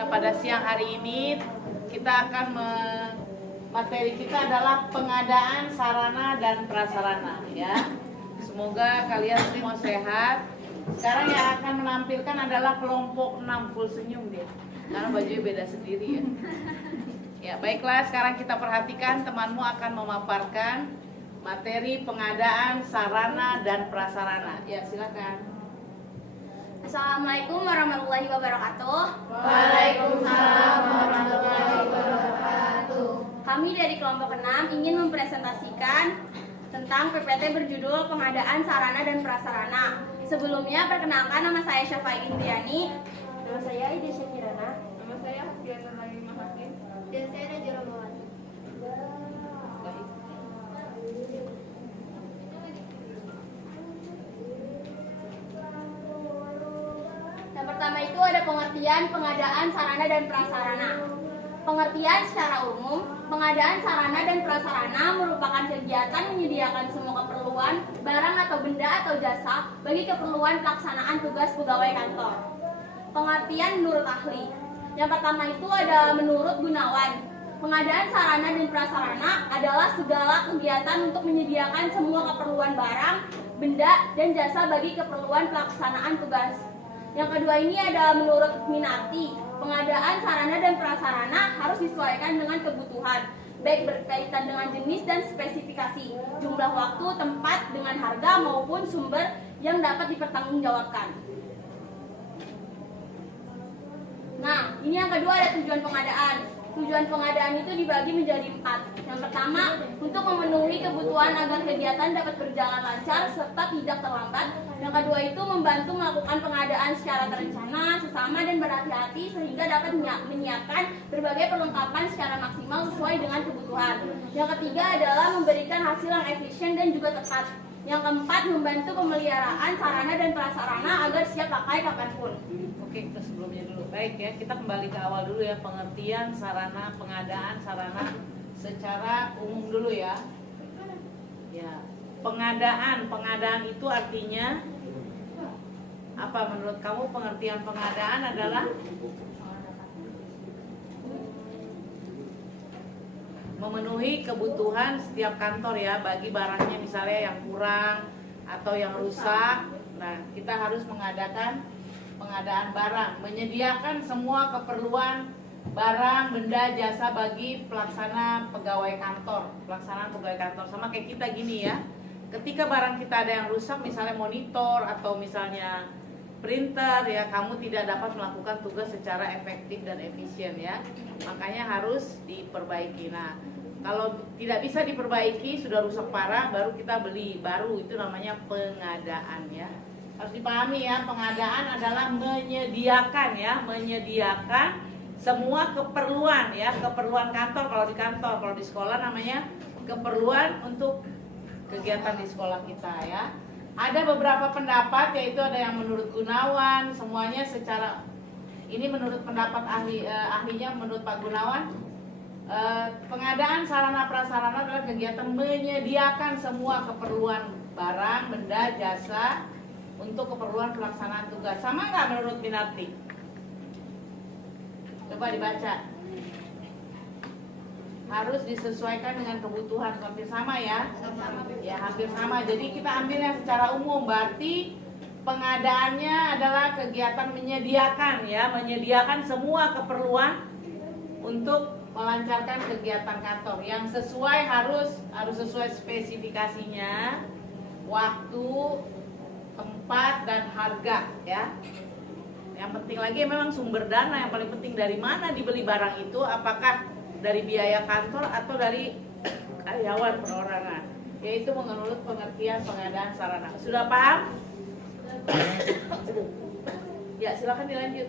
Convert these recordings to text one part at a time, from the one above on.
Pada siang hari ini kita akan materi kita adalah pengadaan sarana dan prasarana ya. Semoga kalian semua sehat. Sekarang yang akan menampilkan adalah kelompok 6 full senyum dia. Karena bajunya beda sendiri ya. Ya, baiklah, sekarang kita perhatikan temanmu akan memaparkan materi pengadaan sarana dan prasarana. Ya, silakan. Assalamualaikum warahmatullahi wabarakatuh. Waalaikumsalam warahmatullahi wabarakatuh. Kami dari kelompok 6 ingin mempresentasikan tentang PPT berjudul Pengadaan Sarana dan Prasarana. Sebelumnya perkenalkan, nama saya Syafai Indriani. Nama saya Ida Syakirana. Nama saya Hasbian Nurlani Mahakin. Dan saya Najwa Mawan. Yang pertama itu ada pengertian pengadaan sarana dan prasarana. Pengertian secara umum, pengadaan sarana dan prasarana merupakan kegiatan menyediakan semua keperluan, barang atau benda atau jasa bagi keperluan pelaksanaan tugas pegawai kantor. Pengertian menurut ahli. Yang pertama itu ada menurut Gunawan. Pengadaan sarana dan prasarana adalah segala kegiatan untuk menyediakan semua keperluan barang, benda, dan jasa bagi keperluan pelaksanaan tugas. Yang kedua ini ada menurut Minarti. Pengadaan sarana dan prasarana harus disesuaikan dengan kebutuhan, baik berkaitan dengan jenis dan spesifikasi, jumlah waktu, tempat, dengan harga maupun sumber yang dapat dipertanggungjawabkan. Nah, ini yang kedua ada tujuan pengadaan. Tujuan pengadaan itu dibagi menjadi 4. Yang pertama, untuk memenuhi kebutuhan agar kegiatan dapat berjalan lancar serta tidak terlambat. Yang kedua itu membantu melakukan pengadaan secara terencana, sesama, dan berhati-hati sehingga dapat menyiapkan berbagai perlengkapan secara maksimal sesuai dengan kebutuhan. Yang ketiga adalah memberikan hasil yang efisien dan juga tepat. Yang keempat, membantu pemeliharaan sarana dan prasarana agar siap pakai kapanpun. Oke, kita sebelumnya dulu. Baik ya, kita kembali ke awal dulu ya, pengertian sarana, pengadaan sarana secara umum dulu ya. Ya, pengadaan itu artinya apa menurut kamu? Pengertian pengadaan adalah memenuhi kebutuhan setiap kantor ya, bagi barangnya misalnya yang kurang atau yang rusak. Nah, kita harus mengadakan pengadaan barang, menyediakan semua keperluan barang, benda, jasa bagi pelaksanaan pegawai kantor. Sama kayak kita gini ya. Ketika barang kita ada yang rusak, misalnya monitor atau misalnya printer ya, kamu tidak dapat melakukan tugas secara efektif dan efisien ya. Makanya harus diperbaiki. Nah, kalau tidak bisa diperbaiki, sudah rusak parah, baru kita beli baru, itu namanya pengadaan ya. Harus dipahami ya, pengadaan adalah menyediakan ya, menyediakan semua keperluan ya, keperluan kantor kalau di kantor, kalau di sekolah namanya keperluan untuk kegiatan di sekolah kita ya. Ada beberapa pendapat, yaitu ada yang menurut Gunawan, semuanya secara ini menurut pendapat ahlinya menurut Pak Gunawan, pengadaan sarana prasarana adalah kegiatan menyediakan semua keperluan barang, benda, jasa untuk keperluan pelaksanaan tugas. Sama nggak menurut Minarti? Coba dibaca. Harus disesuaikan dengan kebutuhan. Hampir sama ya? Ya, hampir sama. Jadi kita ambilnya secara umum. Berarti pengadaannya adalah kegiatan menyediakan ya, menyediakan semua keperluan untuk melancarkan kegiatan kantor. Yang sesuai harus sesuai spesifikasinya, waktu, tempat, dan harga ya. Yang penting lagi memang sumber dana yang paling penting, dari mana dibeli barang itu, apakah dari biaya kantor atau dari karyawan perorangan, yaitu menurut pengertian pengadaan sarana. Sudah paham? Ya, silakan dilanjut.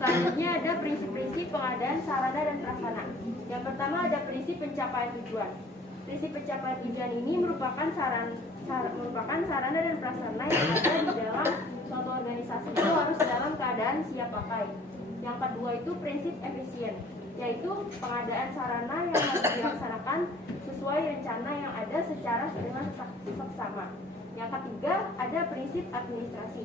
Selanjutnya ada prinsip-prinsip pengadaan sarana dan prasarana. Yang pertama ada prinsip pencapaian tujuan. Prinsip pencapaian tujuan ini merupakan sarana dan prasarana yang ada di dalam suatu organisasi itu harus dalam keadaan siap pakai. Yang kedua itu prinsip efisien, yaitu pengadaan sarana yang harus dilaksanakan sesuai rencana yang ada secara dengan seksama. Yang ketiga ada prinsip administrasi,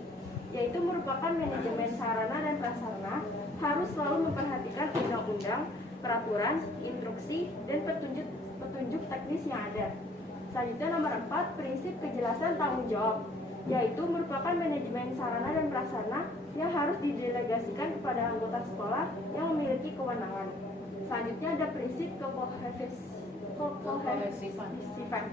yaitu merupakan manajemen sarana dan prasarana harus selalu memperhatikan undang-undang, peraturan, instruksi, dan petunjuk teknis yang ada. Selanjutnya nomor 4, prinsip kejelasan tanggung jawab, yaitu merupakan manajemen sarana dan prasarana yang harus didelegasikan kepada anggota sekolah yang memiliki kewenangan. Selanjutnya ada prinsip kohesifan,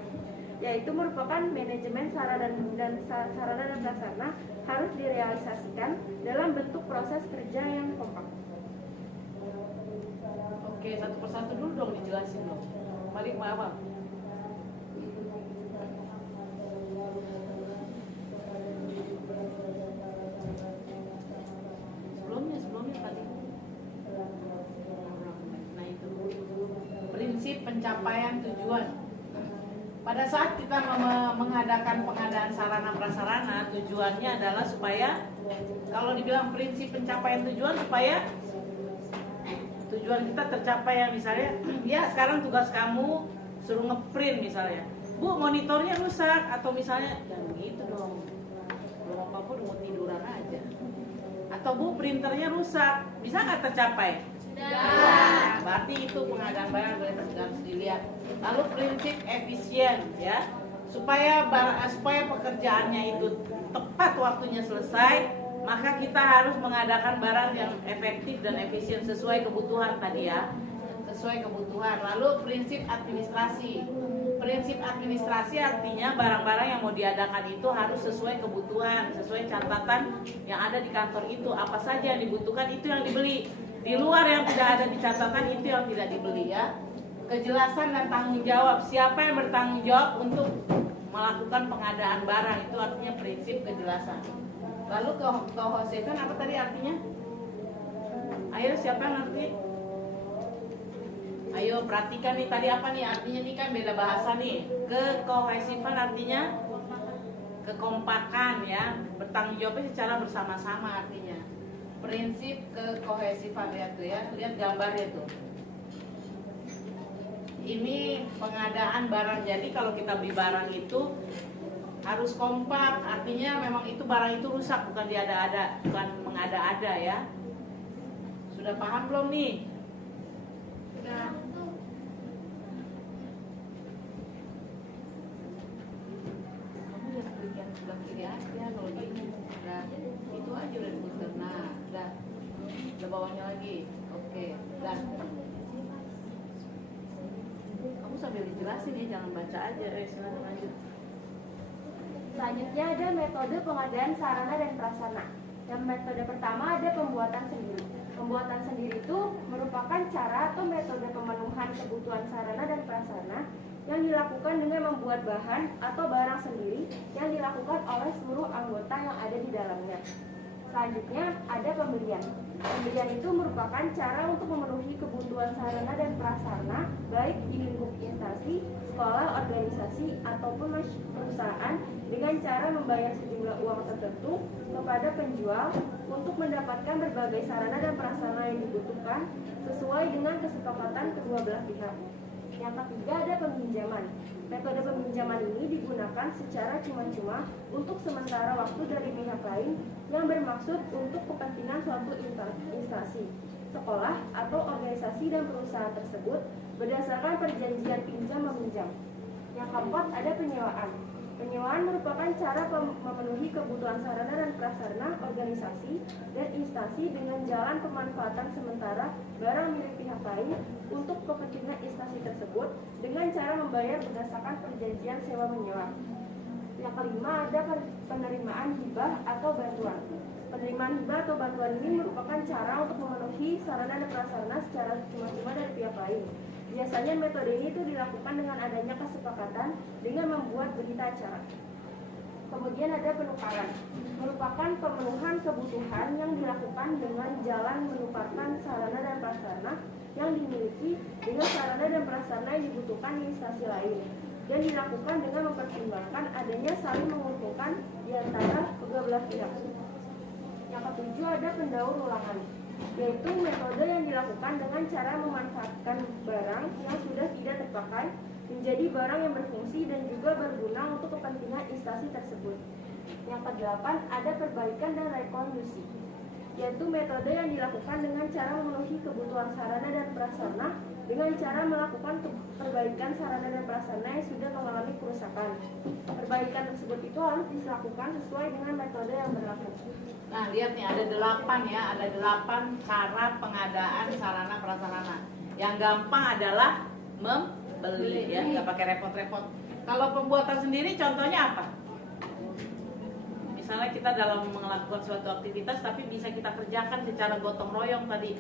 yaitu merupakan manajemen sarana dan prasarana harus direalisasikan dalam bentuk proses kerja yang kompak. Oke, satu persatu dulu dong dijelasin dong. Mari Mbak Abang. Sebelumnya tadi. Nah itu prinsip pencapaian tujuan. Pada saat kita mengadakan pengadaan sarana prasarana, tujuannya adalah supaya, kalau dibilang prinsip pencapaian tujuan, supaya tujuan kita tercapai. Ya misalnya, ya sekarang tugas kamu suruh ngeprint misalnya, Bu monitornya rusak, atau misalnya ya begitu dong, belum apa-apa udah mau tiduran aja, atau Bu printernya rusak, bisa nggak tercapai? Nah, berarti itu pengadaan barang harus dilihat. Lalu prinsip efisien, ya, supaya pekerjaannya itu tepat waktunya selesai, maka kita harus mengadakan barang yang efektif dan efisien sesuai kebutuhan tadi ya, sesuai kebutuhan. Lalu prinsip administrasi. Prinsip administrasi artinya barang-barang yang mau diadakan itu harus sesuai kebutuhan, sesuai catatan yang ada di kantor itu. Apa saja yang dibutuhkan itu yang dibeli. Di luar yang tidak ada di catatan itu yang tidak dibeli ya. Kejelasan dan tanggung jawab. Siapa yang bertanggung jawab untuk melakukan pengadaan barang, itu artinya prinsip kejelasan. Lalu kohesifan apa tadi artinya? Ayo siapa yang ngerti? Ayo perhatikan nih tadi apa nih artinya, nih kan beda bahasa nih. Kohesifan artinya kekompakan ya, bertanggung jawabnya secara bersama-sama artinya. Prinsip kohesifan, lihat tuh ya, lihat gambarnya tuh. Ini pengadaan barang, jadi kalau kita beli barang itu harus kompak, artinya memang itu barang itu rusak, bukan diada-ada, bukan mengada-ada ya. Sudah paham belum nih? Sudah. Kamu jangan klik yang sebelah kiri aja kalau gini. Nah, itu aja udah diputar. Nah, udah bawahnya lagi. Oke, udah. Kamu sambil dijelasin ya, jangan baca aja. Silakan lanjut. Selanjutnya ada metode pengadaan sarana dan prasarana. Yang metode pertama ada pembuatan sendiri. Pembuatan sendiri itu merupakan cara atau metode pemenuhan kebutuhan sarana dan prasarana yang dilakukan dengan membuat bahan atau barang sendiri yang dilakukan oleh seluruh anggota yang ada di dalamnya. Selanjutnya ada pembelian. Pembelian itu merupakan cara untuk memenuhi kebutuhan sarana dan prasarana baik di lingkup instansi, sekolah, organisasi, ataupun perusahaan dengan cara membayar sejumlah uang tertentu kepada penjual untuk mendapatkan berbagai sarana dan prasarana yang dibutuhkan sesuai dengan kesepakatan kedua belah pihak. Yang ketiga ada peminjaman. Metode peminjaman ini digunakan secara cuma-cuma untuk sementara waktu dari pihak lain yang bermaksud untuk kepentingan suatu instansi, sekolah, atau organisasi dan perusahaan tersebut berdasarkan perjanjian pinjam-meminjam. Yang keempat ada penyewaan. Penyewaan merupakan cara memenuhi kebutuhan sarana dan prasarana organisasi dan instansi dengan jalan pemanfaatan sementara barang milik pihak lain untuk kepentingan instansi tersebut dengan cara membayar berdasarkan perjanjian sewa menyewa. Yang kelima ada penerimaan hibah atau bantuan. Penerimaan hibah atau bantuan ini merupakan cara untuk memenuhi sarana dan prasarana secara cuma-cuma dari pihak lain. Biasanya metode ini itu dilakukan dengan adanya kesepakatan dengan membuat berita acara. Kemudian ada penukaran, merupakan pemenuhan kebutuhan yang dilakukan dengan jalan menukarkan sarana dan prasarana yang dimiliki dengan sarana dan prasarana yang dibutuhkan di instansi lain, dan dilakukan dengan mempertimbangkan adanya saling menguntungkan di antara kedua belah pihak. Yang ketujuh ada pendaur ulangan, yaitu metode yang dilakukan dengan cara memanfaatkan barang yang sudah tidak terpakai menjadi barang yang berfungsi dan juga berguna untuk kepentingan instansi tersebut. Yang kedelapan, ada perbaikan dan rekondusi, yaitu metode yang dilakukan dengan cara memenuhi kebutuhan sarana dan prasarana dengan cara melakukan perbaikan sarana dan prasarana yang sudah mengalami kerusakan. Perbaikan tersebut itu harus dilakukan sesuai dengan metode yang berlaku. Nah, lihat nih ada 8 ya, ada 8 cara pengadaan sarana prasarana. Yang gampang adalah membeli ya, nggak pakai repot-repot. Kalau pembuatan sendiri contohnya apa? Misalnya kita dalam melakukan suatu aktivitas tapi bisa kita kerjakan secara gotong royong tadi.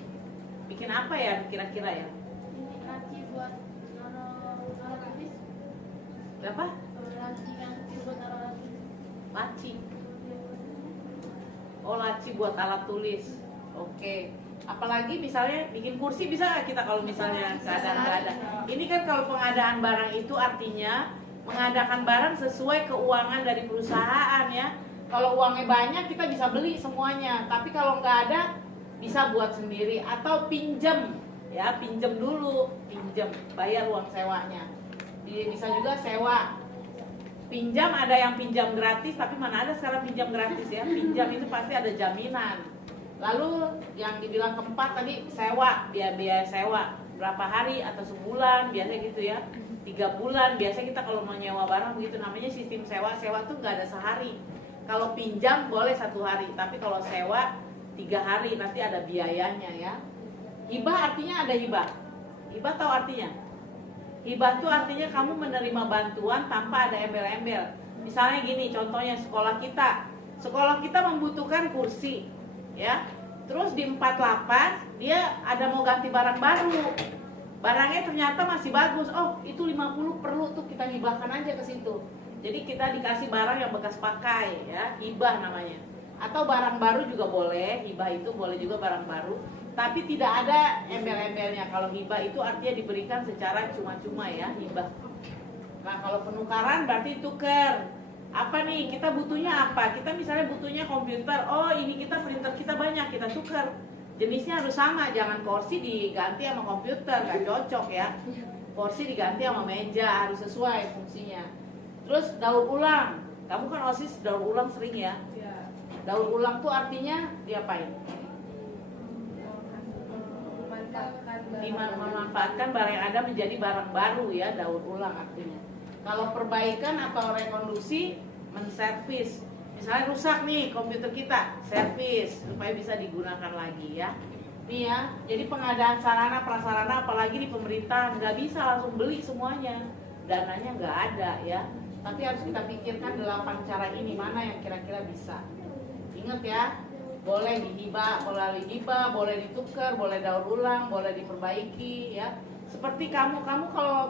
Bikin apa ya kira-kira ya? Ini laci buat naruh lapis. Berapa? Laci yang kecil buat naruh lapis. Laci. Oh, laci buat alat tulis. Oke. Apalagi misalnya bikin kursi bisa nggak kita kalau misalnya nggak ada. Ini kan kalau pengadaan barang itu artinya mengadakan barang sesuai keuangan dari perusahaan ya. Kalau uangnya banyak kita bisa beli semuanya. Tapi kalau nggak ada bisa buat sendiri atau pinjam ya, pinjam dulu, pinjam, bayar uang sewanya. Bisa juga sewa. Pinjam ada yang pinjam gratis, tapi mana ada sekarang pinjam gratis ya. Pinjam itu pasti ada jaminan. Lalu yang dibilang keempat tadi sewa, biaya sewa berapa hari atau sebulan biasanya gitu ya. 3 bulan biasanya kita kalau mau nyewa barang begitu, namanya sistem sewa. Sewa tuh nggak ada sehari. Kalau pinjam boleh 1 hari, tapi kalau sewa 3 hari nanti ada biayanya ya. Hibah artinya ada hibah. Hibah tahu artinya? Hibah itu artinya kamu menerima bantuan tanpa ada embel-embel. Misalnya gini, contohnya sekolah kita. Sekolah kita membutuhkan kursi, ya. Terus di 48 dia ada mau ganti barang baru. Barangnya ternyata masih bagus. Oh, itu 50 perlu tuh kita hibahkan aja ke situ. Jadi kita dikasih barang yang bekas pakai, ya. Hibah namanya. Atau barang baru juga boleh. Hibah itu boleh juga barang baru. Tapi tidak ada embel-embelnya. Kalau hibah itu artinya diberikan secara cuma-cuma ya, hibah. Nah, kalau penukaran berarti tuker. Apa nih, kita butuhnya apa? Kita misalnya butuhnya komputer. Oh, ini kita printer kita banyak, kita tuker. Jenisnya harus sama, jangan kursi diganti sama komputer, gak cocok ya. Kursi diganti sama meja, harus sesuai fungsinya. Terus daur ulang. Kamu kan OSIS daur ulang sering ya? Daur ulang tuh artinya diapain? Memanfaatkan barang yang ada menjadi barang baru ya, daur ulang artinya. Kalau perbaikan atau rekonduksi, menservis. Misalnya rusak nih komputer kita, servis supaya bisa digunakan lagi ya. Nih ya, jadi pengadaan sarana prasarana apalagi di pemerintahan nggak bisa langsung beli semuanya, dananya nggak ada ya. Tapi harus kita pikirkan 8 cara ini mana yang kira-kira bisa. Ingat ya. Boleh dihibah, boleh ditukar, boleh daur ulang, boleh diperbaiki ya. Seperti kamu kalau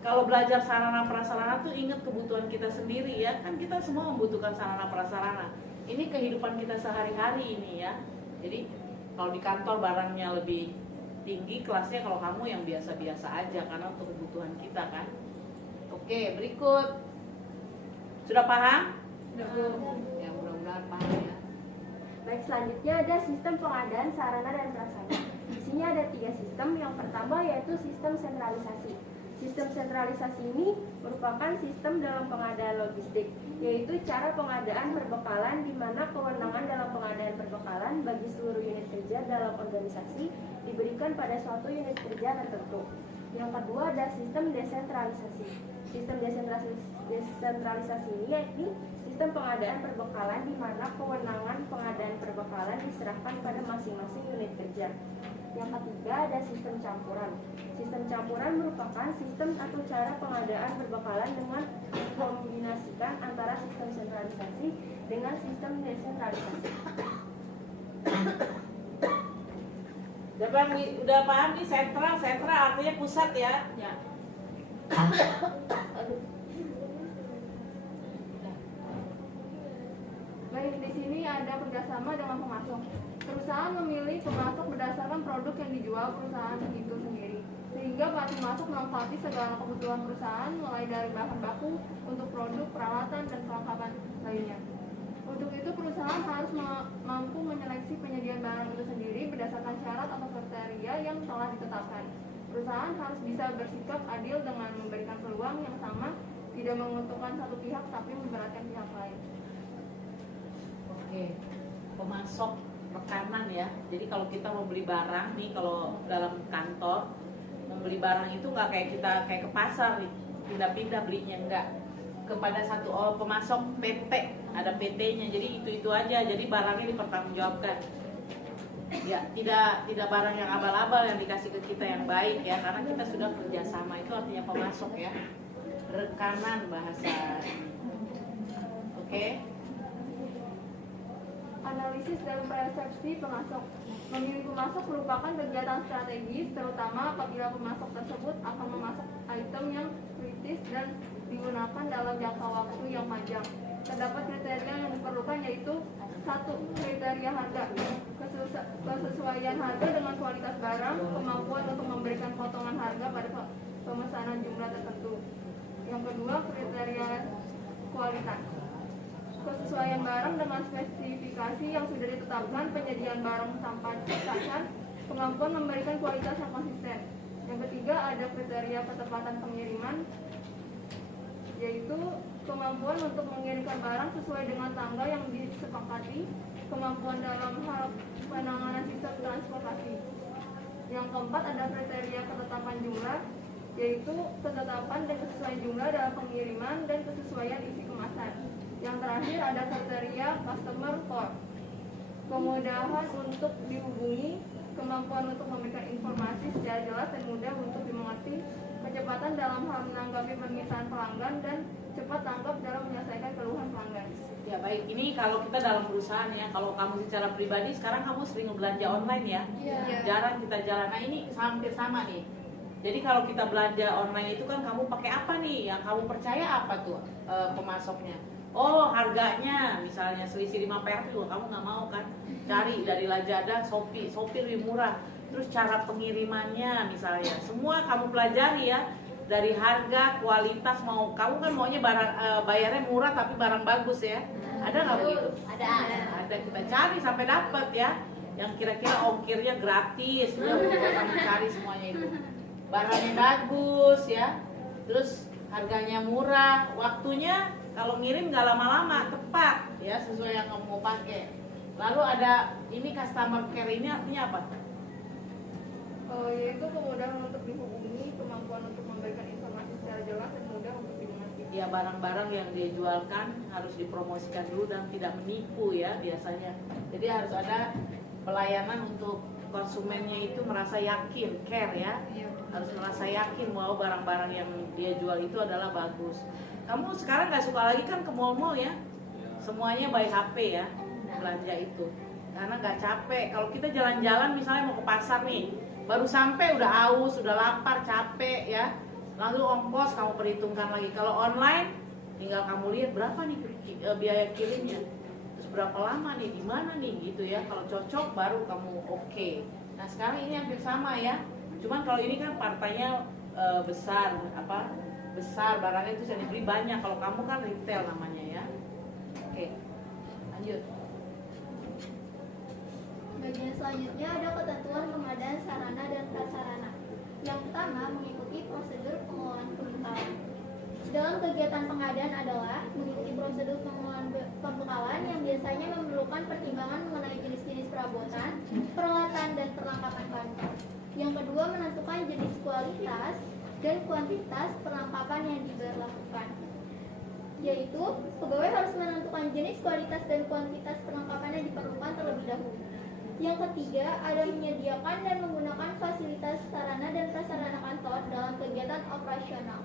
kalau belajar sarana prasarana tuh ingat kebutuhan kita sendiri ya. Kan kita semua membutuhkan sarana prasarana. Ini kehidupan kita sehari-hari ini ya. Jadi kalau di kantor barangnya lebih tinggi kelasnya, kalau kamu yang biasa-biasa aja karena untuk kebutuhan kita kan. Oke, berikut. Sudah paham? Ya, mudah-mudahan paham ya. Baik, selanjutnya ada sistem pengadaan sarana dan prasarana. Di sini ada 3 sistem. Yang pertama yaitu sistem sentralisasi. Sistem sentralisasi ini merupakan sistem dalam pengadaan logistik, yaitu cara pengadaan perbekalan di mana kewenangan dalam pengadaan perbekalan bagi seluruh unit kerja dalam organisasi diberikan pada suatu unit kerja tertentu. Yang kedua ada sistem desentralisasi. Sistem desentralisasi ini yaitu sistem pengadaan perbekalan di mana kewenangan pengadaan perbekalan diserahkan pada masing-masing unit kerja. Yang ketiga ada sistem campuran. Sistem campuran merupakan sistem atau cara pengadaan perbekalan dengan mengkombinasikan antara sistem sentralisasi dengan sistem desentralisasi. Udah paham nih, sentral artinya pusat ya. Ya. Baik, di sini ada kerjasama dengan pemasok. Perusahaan memilih pemasok berdasarkan produk yang dijual perusahaan itu sendiri, sehingga para pemasok melengkapi segala kebutuhan perusahaan mulai dari bahan baku untuk produk, peralatan, dan perlengkapan lainnya. Untuk itu perusahaan harus mampu menyeleksi penyediaan barang itu sendiri berdasarkan syarat atau kriteria yang telah ditetapkan. Perusahaan harus bisa bersikap adil dengan memberikan peluang yang sama tidak menguntungkan satu pihak tapi memberatkan pihak lain. Oke, pemasok rekanan ya. Jadi kalau kita mau beli barang nih, kalau dalam kantor membeli barang itu nggak kayak kita kayak ke pasar nih, pindah-pindah belinya, enggak. Kepada satu pemasok PT, ada PT-nya. Jadi itu aja. Jadi barangnya dipertanggungjawabkan. Ya, tidak barang yang abal-abal yang dikasih ke kita yang baik ya, karena kita sudah kerjasama. Itu artinya pemasok ya. Rekanan bahasa. Oke. Analisis dan persepsi pemasok. Memilih pemasok merupakan kegiatan strategis, terutama apabila pemasok tersebut akan memasok item yang kritis dan digunakan dalam jangka waktu yang panjang. Terdapat kriteria yang diperlukan, yaitu 1. Kriteria harga, kesesuaian harga dengan kualitas barang, kemampuan untuk memberikan potongan harga pada pemesanan jumlah tertentu. Yang kedua, kriteria kualitas, kesesuaian barang dengan spesifikasi yang sudah ditetapkan, penyediaan barang tanpa cacat, kemampuan memberikan kualitas yang konsisten. Yang ketiga, ada kriteria ketepatan pengiriman, yaitu kemampuan untuk mengirimkan barang sesuai dengan tanggal yang disepakati, kemampuan dalam hal penanganan sistem transportasi. Yang keempat, ada kriteria ketetapan jumlah, yaitu ketetapan dan kesesuaian jumlah dalam pengiriman dan kesesuaian isi kemasan. Yang terakhir, ada kriteria customer core, kemudahan untuk dihubungi, kemampuan untuk memberikan informasi secara jelas dan mudah untuk dimengerti, kecepatan dalam hal menanggapi permintaan pelanggan, dan cepat tanggap dalam menyelesaikan keluhan pelanggan. Ya baik, ini kalau kita dalam perusahaan ya. Kalau kamu secara pribadi, sekarang kamu sering belanja online ya. Jarang kita jalan. Nah ini hampir sama nih. Jadi kalau kita belanja online itu kan kamu pakai apa nih? Yang kamu percaya apa tuh pemasoknya? Oh harganya misalnya selisih 5 perak juga kamu nggak mau kan? Cari dari Lazada, Shopee lebih murah. Terus cara pengirimannya misalnya, semua kamu pelajari ya. Dari harga, kualitas, mau kamu kan maunya barang bayarnya murah tapi barang bagus ya. Ada nggak begitu? Ada. Kita cari sampai dapat ya. Yang kira-kira ongkirnya gratis, ya kamu cari semuanya itu. Barangnya bagus ya. Terus harganya murah, waktunya kalau ngirim nggak lama-lama, tepat ya sesuai yang kamu mau pakai. Lalu ada ini customer care, ini artinya apa? Yaitu kemudahan untuk dihubungi, kemampuan untuk memberikan informasi secara jelas dan mudah untuk dimengerti. Ya barang-barang yang dia jualkan harus dipromosikan dulu dan tidak menipu ya biasanya. Jadi harus ada pelayanan untuk konsumennya itu merasa yakin, care ya. Harus merasa yakin bahwa barang-barang yang dia jual itu adalah bagus. Kamu sekarang nggak suka lagi kan ke mall-mall ya? Semuanya by HP ya belanja itu. Karena nggak capek. Kalau kita jalan-jalan misalnya mau ke pasar nih, baru sampai udah haus, udah lapar, capek ya. Lalu ongkos kamu perhitungkan lagi. Kalau online tinggal kamu lihat berapa nih biaya kirimnya. Terus berapa lama nih, di mana nih gitu ya. Kalau cocok baru kamu oke. Nah, sekarang ini hampir sama ya. Cuman kalau ini kan partainya besar barangnya itu bisa dibeli banyak. Kalau kamu kan retail namanya ya. Oke. Lanjut. Bagian selanjutnya ada ketentuan pengadaan sarana dan prasarana. Yang pertama, mengikuti prosedur pengelolaan pembekalan. Dalam kegiatan pengadaan adalah mengikuti prosedur pengelolaan pembekalan yang biasanya memerlukan pertimbangan mengenai jenis-jenis perabotan, peralatan, dan perlengkapan kantor. Yang kedua, menentukan jenis, kualitas, dan kuantitas perlengkapan yang diberlakukan. Yaitu, pegawai harus menentukan jenis, kualitas, dan kuantitas perlengkapan yang diperlukan terlebih dahulu. Yang ketiga, ada menyediakan dan menggunakan fasilitas sarana dan prasarana kantor dalam kegiatan operasional.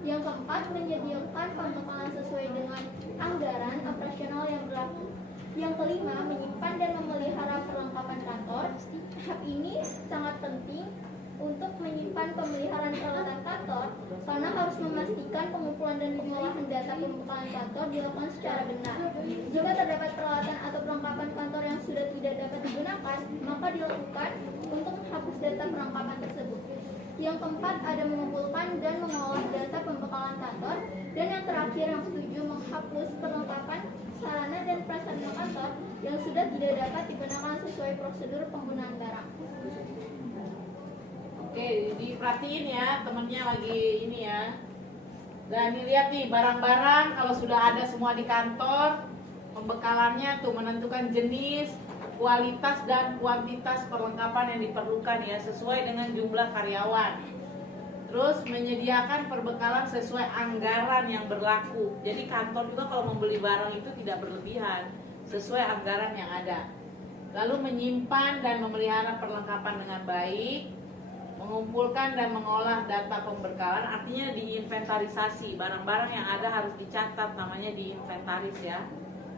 Yang keempat, menyediakan pembekalan sesuai dengan anggaran operasional yang berlaku. Yang kelima, menyimpan dan memelihara perlengkapan kantor. Tahap ini sangat penting untuk menyimpan pemeliharaan peralatan kantor karena harus memastikan pengumpulan dan pengolahan data pembekalan kantor dilakukan secara benar. Jika terdapat peralatan atau perlengkapan kantor yang sudah tidak dapat digunakan, maka dilakukan untuk menghapus data perlengkapan tersebut. Yang keempat, ada mengumpulkan dan mengolah data pembekalan kantor. Dan yang terakhir, yang ketujuh, menghapus perlengkapan sarana dan prasarana kantor yang sudah tidak dapat digunakan sesuai prosedur penggunaan barang. Oke, diperhatiin ya, temennya lagi ini ya. Dan dilihat nih barang-barang kalau sudah ada semua di kantor, pembekalannya tuh menentukan jenis, kualitas dan kuantitas perlengkapan yang diperlukan ya sesuai dengan jumlah karyawan. Terus menyediakan perbekalan sesuai anggaran yang berlaku. Jadi kantor juga kalau membeli barang itu tidak berlebihan, sesuai anggaran yang ada. Lalu menyimpan dan memelihara perlengkapan dengan baik, mengumpulkan dan mengolah data pembekalan, artinya diinventarisasi. Barang-barang yang ada harus dicatat, namanya diinventaris ya.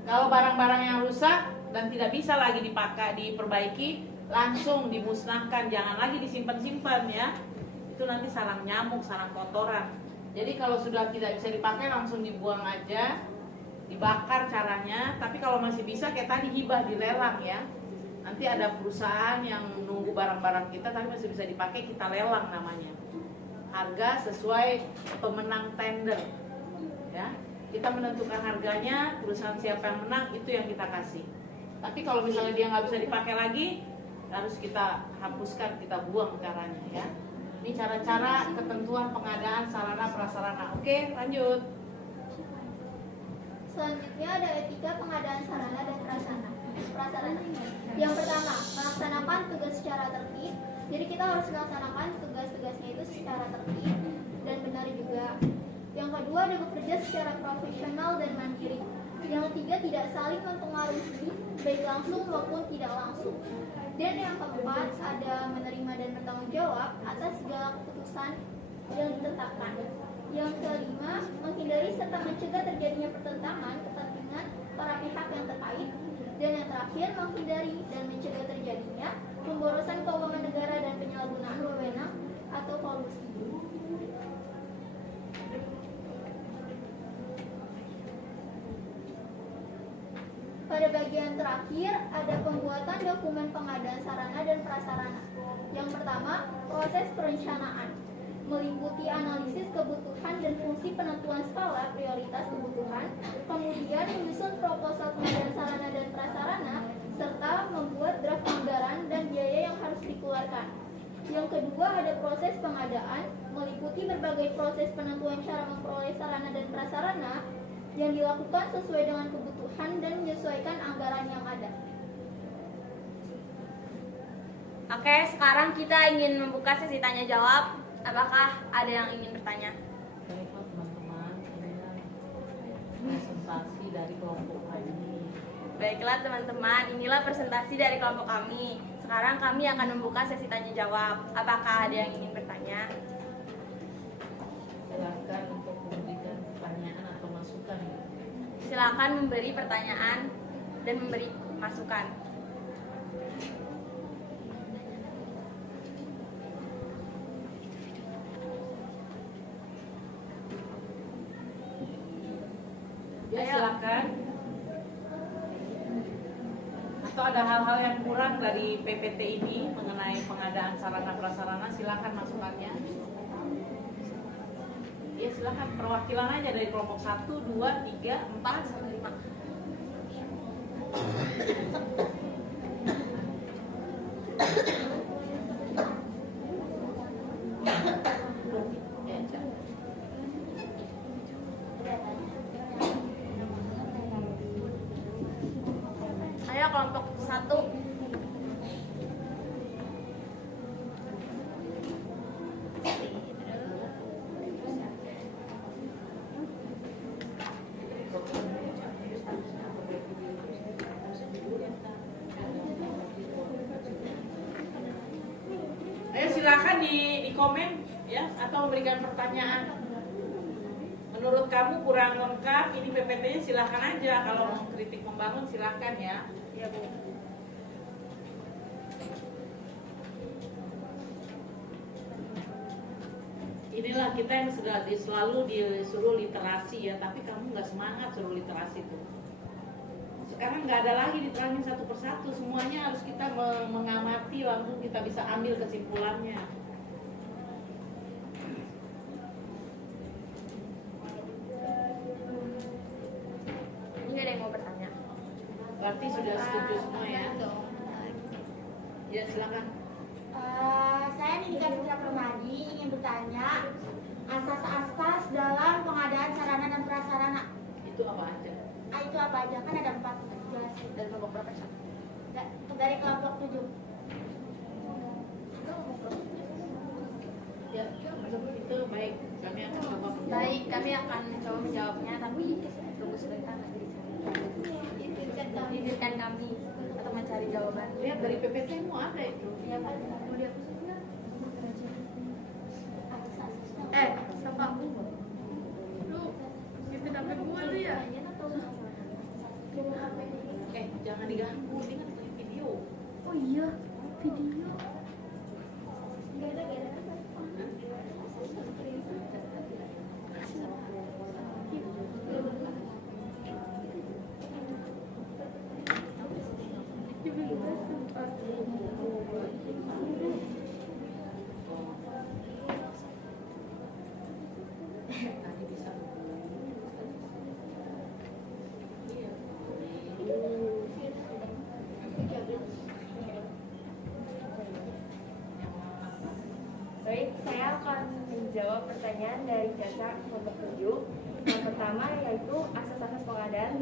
Kalau barang-barang yang rusak dan tidak bisa lagi diperbaiki, langsung dimusnahkan, jangan lagi disimpan-simpan ya. Itu nanti sarang nyamuk, sarang kotoran. Jadi kalau sudah tidak bisa dipakai langsung dibuang aja, dibakar caranya. Tapi kalau masih bisa kayak tadi hibah, dilelang ya. Nanti ada perusahaan yang nunggu barang-barang kita tapi masih bisa dipakai, kita lelang namanya. Harga sesuai pemenang tender ya. Kita menentukan harganya, perusahaan siapa yang menang itu yang kita kasih. Tapi kalau misalnya dia nggak bisa dipakai lagi, harus kita hapuskan, kita buang caranya ya. Ini cara-cara ketentuan pengadaan sarana prasarana. Oke, lanjut. Selanjutnya ada etika pengadaan sarana dan prasarana. Yang pertama, melaksanakan tugas secara tertib. Jadi kita harus melaksanakan tugas-tugasnya itu secara tertib dan benar juga. Yang kedua, ada bekerja secara profesional dan mandiri. Yang ketiga, tidak saling mempengaruhi baik langsung maupun tidak langsung. Dan yang keempat, ada menerima dan bertanggung jawab atas segala keputusan yang ditetapkan. Yang kelima, menghindari serta mencegah terjadinya pertentangan kepentingan para pihak yang terkait. Dan yang terakhir, menghindari dan mencegah terjadinya pemborosan keuangan negara dan penyalahgunaan wewenang atau kolusi. Pada bagian terakhir, ada pembuatan dokumen pengadaan sarana dan prasarana. Yang pertama, proses perencanaan, meliputi analisis kebutuhan dan fungsi penentuan skala prioritas kebutuhan, kemudian menyusun proposal pengadaan sarana dan prasarana, serta membuat draft anggaran dan biaya yang harus dikeluarkan. Yang kedua, ada proses pengadaan, meliputi berbagai proses penentuan cara memperoleh sarana dan prasarana yang dilakukan sesuai dengan kebutuhan dan menyesuaikan anggaran yang ada. Oke, sekarang kita ingin membuka sesi tanya jawab. Apakah ada yang ingin bertanya? Baiklah teman-teman, inilah presentasi dari kelompok kami. Baiklah teman-teman, inilah presentasi dari kelompok kami. Sekarang kami akan membuka sesi tanya jawab. Apakah ada yang ingin bertanya? Silakan untuk memberikan pertanyaan atau masukan. Silakan memberi pertanyaan dan memberi masukan. Ya, silakan. Atau ada hal-hal yang kurang dari PPT ini mengenai pengadaan sarana prasarana, silakan masukannya. Ya, silakan perwakilan aja dari kelompok 1, 2, 3, 4 sampai 5. Ayo kelompok 1. Ayo silakan di komen ya, atau memberikan pertanyaan. Menurut kamu kurang lengkap ini PPT-nya, silakan aja. Kalau mau kritik membangun silakan ya. Iya Bu. Inilah kita yang sudah selalu disuruh literasi ya, tapi kamu nggak semangat suruh literasi tuh. Sekarang nggak ada lagi diterangin satu persatu, semuanya harus kita mengamati, langsung kita bisa ambil kesimpulannya. Ini ada yang mau bertanya. Berarti sudah setuju semua ya? Ya silakan. Saya Nindika Putra Permadi ingin bertanya, Asas-asas dalam pengadaan sarana dan prasarana. Itu apa aja? Itu apa aja? Kan ada 4. Jelasin. Dari kelompok berapa? Dari kelompok 7. Ya, itu baik. Kami akan coba. Baik, kami akan mencoba menjawabnya, tapi tunggu sebentar lagi. Izinkan kami untuk mencari jawaban. Lihat dari PPT mu ada itu. Iya Pak, mau dihapus enggak? Siapa? Lu, itu dapat gua lu ya? Jangan diganggu, ini kan lagi video. Oh iya, video. Tadi bisa. Baik, saya akan menjawab pertanyaan dari Caca kelompok 7. Yang pertama yaitu asas-asas pengadaan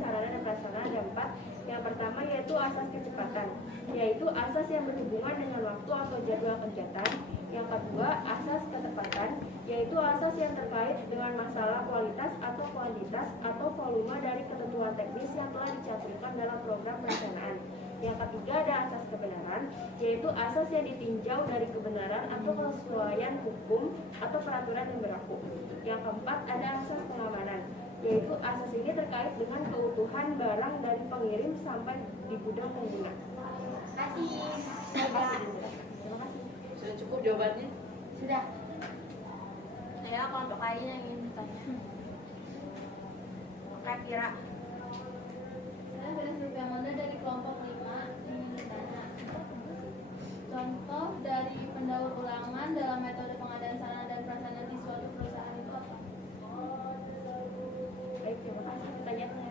sarana dan prasarana ada 4. Yang pertama yaitu asas kecepatan, yaitu asas yang berhubungan dengan waktu atau jadwal kegiatan. Yang kedua, asas ketepatan, yaitu asas yang terkait dengan masalah kualitas atau kuantitas atau volume dari ketentuan teknis yang telah dicantumkan dalam program perencanaan. Yang ketiga ada asas kebenaran, yaitu asas yang ditinjau dari kebenaran atau kesesuaian hukum atau peraturan yang berlaku. Yang keempat ada asas pengamanan, yaitu asas ini terkait dengan keutuhan barang dari pengirim sampai di gudang pengguna. Terima kasih. Sudah cukup jawabannya? Sudah. Saya kelompok lain yang ingin bertanya. Oke, Kira. Saya berdasarkan mana dari kelompok 5 ingin bertanya. Contoh dari pendaur ulangan dalam metode pengadaan sarana dan prasarana di suatu perusahaan itu apa? Baik, terima kasih pertanyaannya.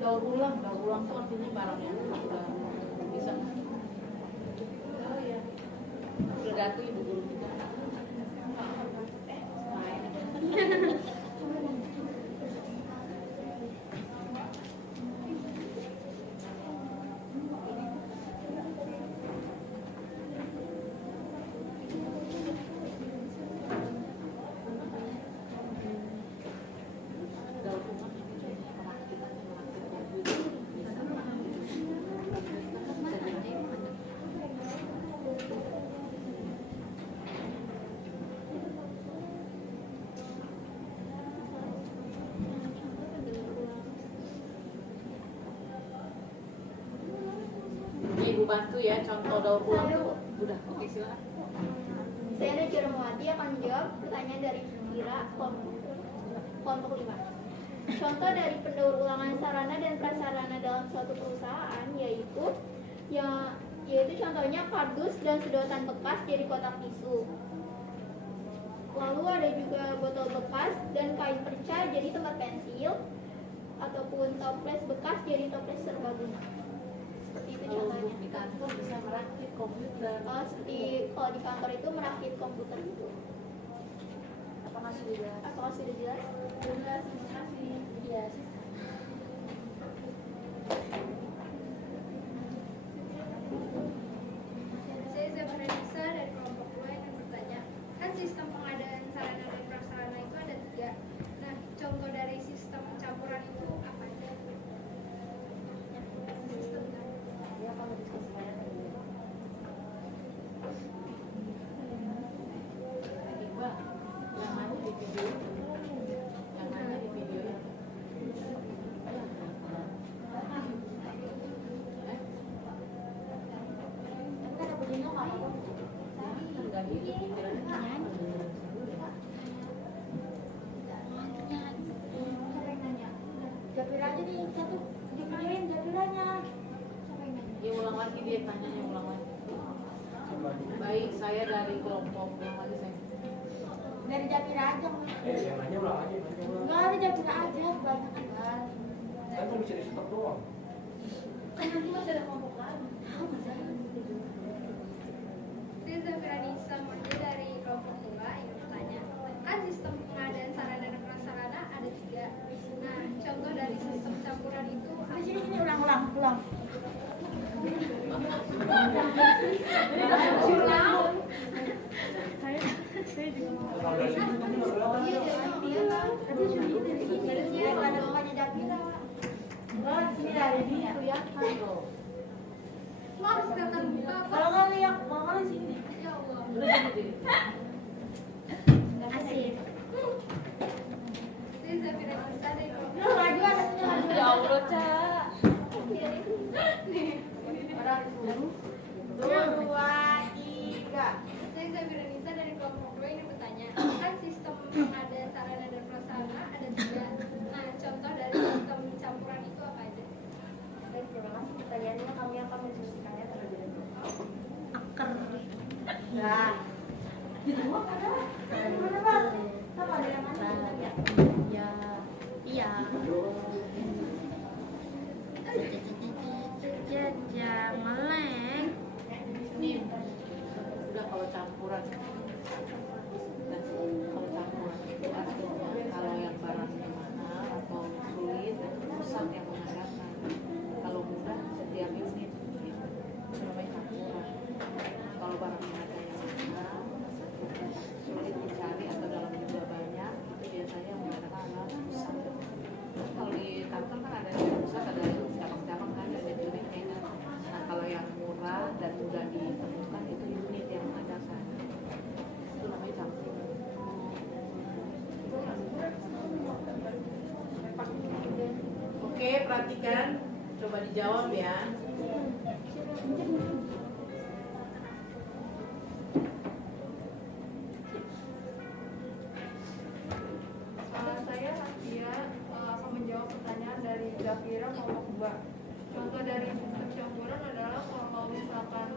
Daur ulang tuh artinya barang yang udah bisa. Oh iya. Udah datu ibu guru kita. Main. Daur ulang. Ibu bantu ya contoh daur ulang tuh. Udah, oke silakan. Saya dan Jurmawati akan menjawab pertanyaan dari Kira kelompok 5. Contoh dari pendaur ulangan sarana dan prasarana dalam suatu perusahaan yaitu contohnya kardus dan sedotan bekas jadi kotak tisu. Lalu ada juga botol bekas dan kain perca jadi tempat pensil ataupun toples bekas jadi toples serbaguna. Seperti itu Kalau contohnya. di kantor bisa merakit komputer. Seperti kalau di kantor itu merakit komputer itu. Apakah sudah jelas? Apakah sudah jelas? Jelas, terima kasih. Iya. Saya Zafranisa dari kelompok 2 yang bertanya, kan sistem pengadaan sarana dan prasarana itu ada 3. Nah, contoh dari sistem campuran itu apa aja? Sistem Ya, kalau diskusinya tadi. Iba, yang mana di video lagi dia tanyanya, ulang lagi. Baik, saya dari kelompok, ulang lagi saya. Dari Japira aja. Yang nanya ulang aja, Enggak ada Japira aja, banyak kan. Kan cuma bisa di stop doang. Kan nanti masih ada kelompok lain. Saya Zafira Nisa Manja dari kelompok 2 yang bertanya, kan sistem pengadaan sarana dan prasarana ada 3. Nah, contoh dari sistem campuran itu apa? Sini ulang. Kalau dari situ kan nggak berapa. Iya, jadi Tadi sudah dari sini. Dari ada bapaknya Japira. Enggak, sini ada dia. Kelihatan loh. harus kelihatan muka apa? Kalau nggak lihat, mau di sini. Ya Allah. Udah gini deh. Asik. Saya Zafira Nisa dari kelompok Lu maju ada sini. Ya Allah, Cak. 2, 3. Saya Zafira Nisa dari kelompok 2 ini bertanya, kan sistem pengadaan sarana dan prasarana ada 3. Nah, contoh dari sistem campuran itu apa aja? Baik, terima kasih pertanyaannya. Kami akan mendiskusikannya terlebih dahulu. Nah. Gimana, Bang? Sama ada yang mana? Iya. Meleng. Ini udah kalau campuran. Nah, kalau campuran itu artinya kalau yang barangnya mahal atau sulit itu pusat yang mengadakan. Kalau mudah setiap unit gitu. Itu namanya campuran. Kalau barangnya ada yang mahal, sulit dicari atau dalam jumlah banyak, itu biasanya yang mengadakan adalah pusat. Terus kalau di kantor kan ada yang pusat, ada yang cabang-cabang kan, ada unitnya. Nah, kalau yang murah dan mudah ditemukan itu unit yang mengadakan. Itu namanya campuran. Oke, perhatikan, coba dijawab ya. Saya Hastia akan menjawab pertanyaan dari Zafira kelompok 2. Contoh dari sistem campuran adalah kalau misalkan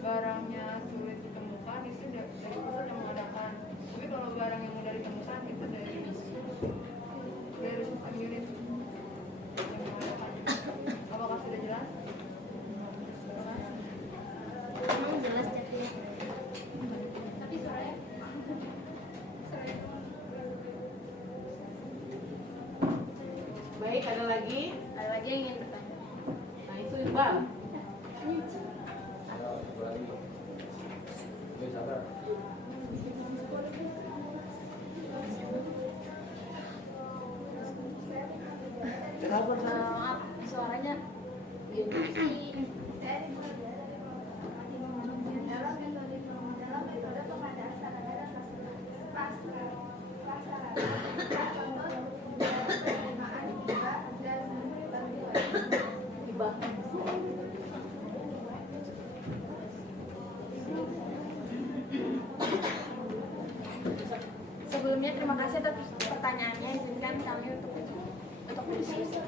barangnya sulit ditemukan itu dari pusat yang mengadakan. Tapi kalau barang yang mudah ditemukan itu dari sistem unit yang mengadakan. Apakah sudah jelas? Jelas Japira. Tapi suaranya Baik, ada lagi? Ada lagi yang ingin bertanya? Nah, itu Iqbal. Sabar. Sabar, sabar. Maaf, suaranya. dalam metode pengadaan sarana dan prasarana contoh penerimaan hibah dan bantuan. Hibah. Sebelumnya terima kasih atas pertanyaannya. Izinkan kami untuk berdiskusi.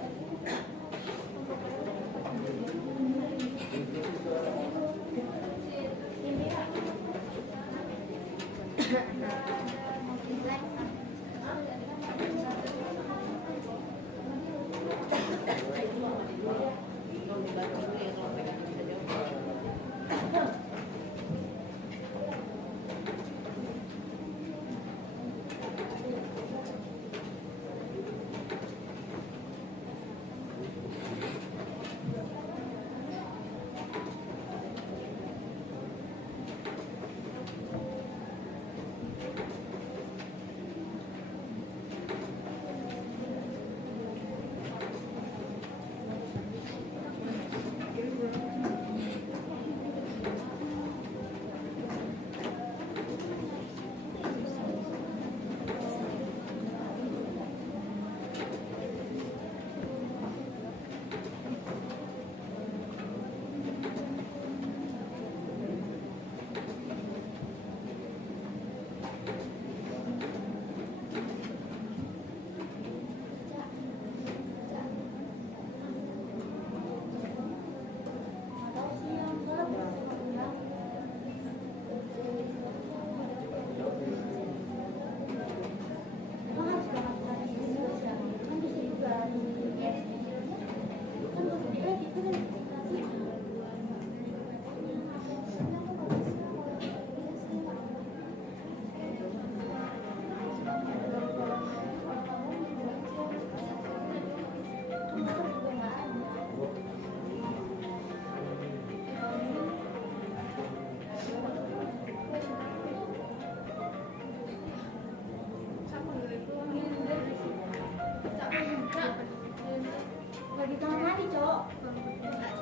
di kamar mandi, Cok.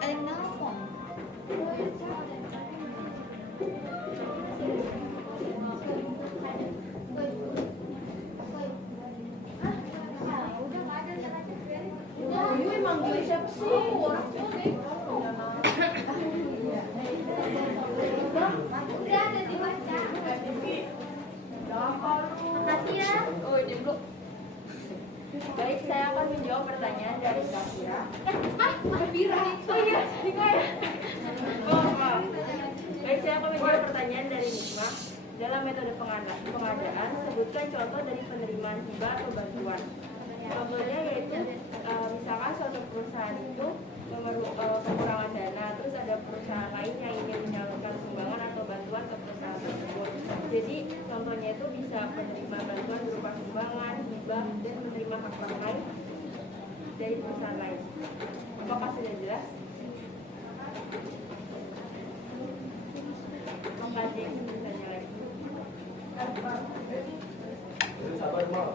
Ada yang nelfon. Gue manggil siapa sih? Udah ada dibaca. Makasih ya. Oh, jemput. Baik, saya akan menjawab pertanyaan dari Kak Fira. Oh iya, Niko ya. Baik, saya akan menjawab pertanyaan dari Nikma. Dalam metode pengadaan, sebutkan contoh dari penerimaan hibah atau bantuan. Contohnya yaitu misalkan suatu perusahaan itu kekurangan dana, terus ada perusahaan lain yang ingin menyalurkan sumbangan atau bantuan ke perusahaan tersebut. Jadi contohnya itu bisa menerima bantuan berupa sumbangan, hibah, dan menerima hak orang lain dari perusahaan lain. Apakah sudah jelas? Maka ada yang bertanya lagi. Sabar, Mal.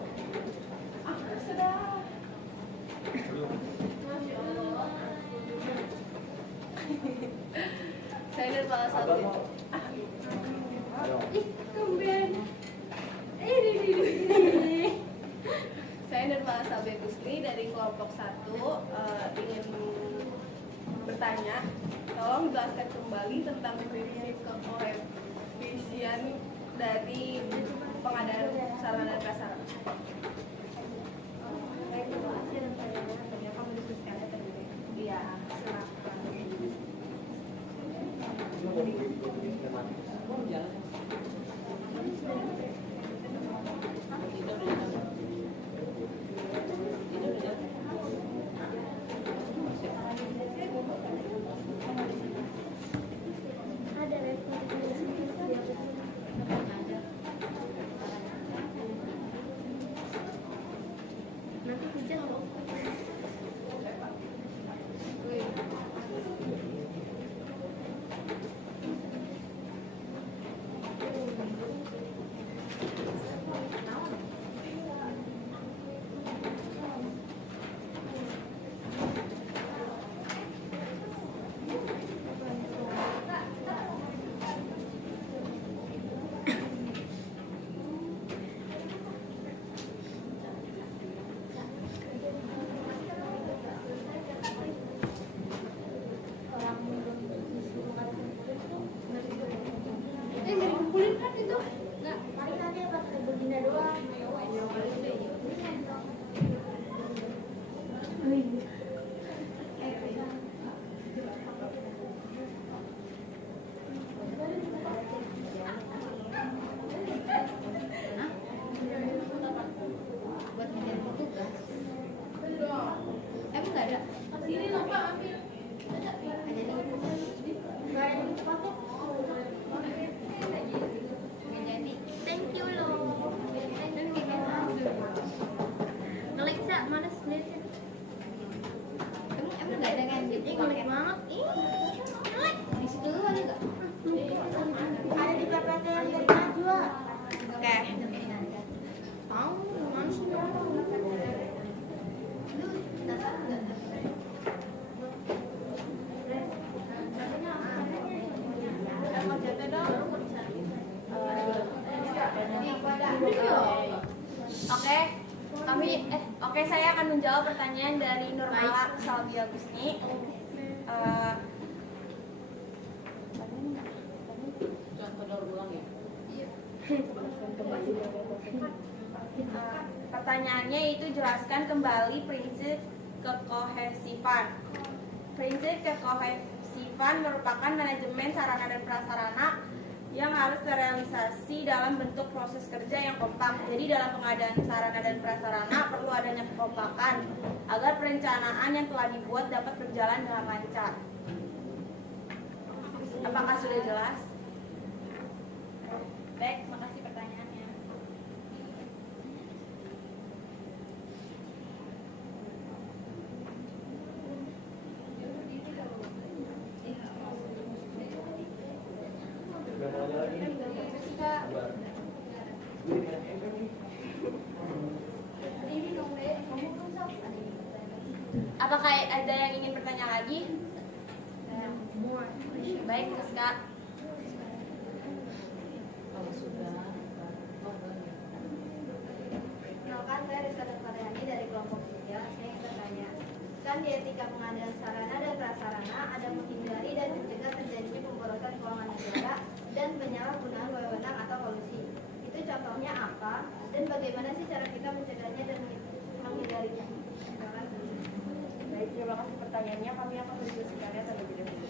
Saya dan Pak Sabar, Asal. Mal. Ayo. Saya dan Pak Sabe Gusli dari kelompok 1 ingin bertanya, tolong jelaskan kembali tentang prinsip kekoefisian dari pengadaan sarana dan prasarana. Baik, terima kasih dan pertanyaannya. Kamu diskusikannya terlebih. Iya, silakan. Nanti hujan loh. Nggak dikumpulin kan itu? Nggak. Paling nanti pas begini doang. Buat ngerjain tugas. Emang nggak ada? Sini dong Pak, ambil. Ada nih. Nggak ada yang pakai. Nggak jadi. Thank you loh. Alexa, mana sebenarnya? Emang nggak ada kan? Jadi Ngelik banget. Ih, ngelik. di situ ada nggak? Ada di PPT yang dari Najwa. Oke. Tahu, mana sih? Oke, saya akan menjawab pertanyaan dari Nurmala Salvi Agusni. Contoh daur ulang ya. Pertanyaannya itu jelaskan kembali prinsip kekohesifan. Prinsip kekohesifan merupakan manajemen sarana dan prasarana yang harus terrealisasi dalam bentuk proses kerja yang kompak. Jadi dalam pengadaan sarana dan prasarana perlu adanya kekompakan agar perencanaan yang telah dibuat dapat berjalan dengan lancar. Apakah sudah jelas? Baik, makasih pertanyaannya. Udah mau nanya lagi? Sabar. Apakah ada yang ingin bertanya lagi? Baik, Kak. Kalau sudah, Kenalkan, saya Rizka Faryani dari kelompok 3. Saya ingin bertanya, kan di etika pengadaan sarana dan prasarana ada menghindari dan mencegah terjadinya pemborosan keuangan negara dan penyalahgunaan wewenang atau kolusi. Itu contohnya apa? Dan bagaimana sih cara kita mencegahnya dan menghindarinya? Terima kasih. Baik, terima kasih pertanyaannya. Kami akan mendiskusikannya terlebih dahulu.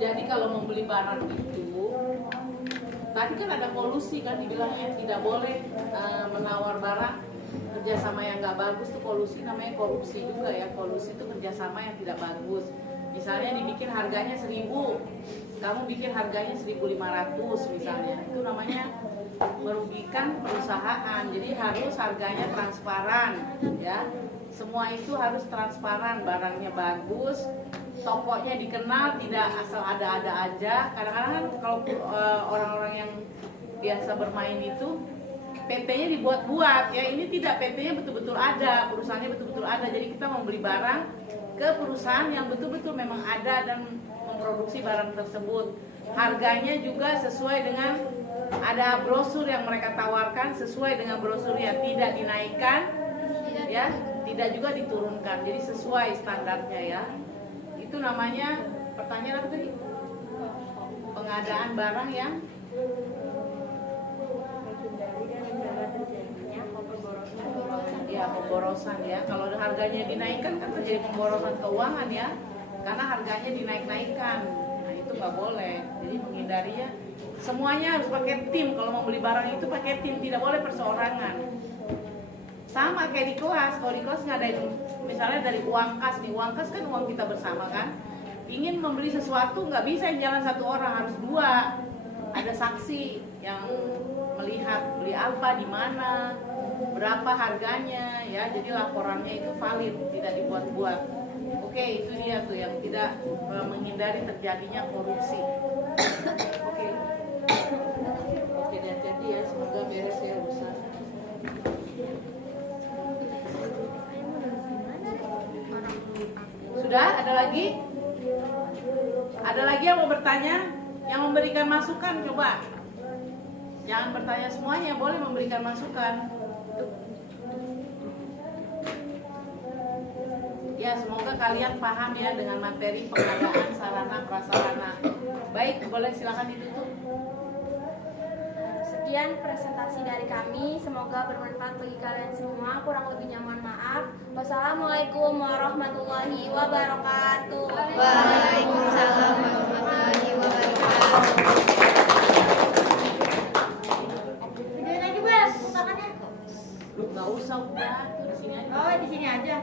Jadi kalau membeli barang itu, tadi kan ada kolusi kan dibilangnya tidak boleh menawar barang kerjasama yang nggak bagus tuh kolusi, namanya korupsi juga ya. Kolusi itu kerjasama yang tidak bagus. Misalnya dibikin harganya 1.000, kamu bikin harganya 1.500 misalnya, itu namanya merugikan perusahaan. Jadi harus harganya transparan ya. Semua itu harus transparan, barangnya bagus, tokonya dikenal, tidak asal ada-ada aja. Kadang-kadang kan kalau orang-orang yang biasa bermain itu PT-nya dibuat-buat ya. Ini tidak, PT-nya betul-betul ada, perusahaannya betul-betul ada. Jadi kita membeli barang ke perusahaan yang betul-betul memang ada dan memproduksi barang tersebut. Harganya juga sesuai dengan, ada brosur yang mereka tawarkan sesuai dengan brosurnya, tidak dinaikkan ya, tidak juga diturunkan. Jadi sesuai standarnya ya. Itu namanya, pertanyaan apa tadi? Pengadaan barang yang Menghindari dan mencegah terjadinya pemborosan. ya pemborosan ya. Kalau harganya dinaikkan kan terjadi pemborosan keuangan ya, karena harganya dinaik-naikkan. Nah itu nggak boleh. Jadi menghindarinya, semuanya harus pakai tim. Kalau mau beli barang itu pakai tim, tidak boleh perseorangan. Sama kayak di kelas, kalau di kelas ngadain misalnya dari uang kas nih, uang kas kan uang kita bersama kan. Ingin membeli sesuatu nggak bisa yang jalan satu orang, harus dua. Ada saksi yang melihat beli apa, di mana, berapa harganya ya. Jadi laporannya itu valid, tidak dibuat-buat. Oke, itu dia tuh yang tidak menghindari terjadinya korupsi. Oke, hati-hati ya, semoga beres ya urusan. Sudah? Ada lagi? Ada lagi yang mau bertanya? Yang memberikan masukan coba. Jangan bertanya semuanya, boleh memberikan masukan. Ya, semoga kalian paham ya dengan materi pengadaan sarana prasarana. Baik, boleh silakan ditutup. Sekian presentasi dari kami, semoga bermanfaat bagi kalian semua. Kurang lebihnya mohon maaf. Wassalamualaikum warahmatullahi wabarakatuh. Waalaikumsalam warahmatullahi wabarakatuh. Videoin aja, Bas. Tangannya. Nggak usah, udah tuh di sini aja. Oh, di sini aja.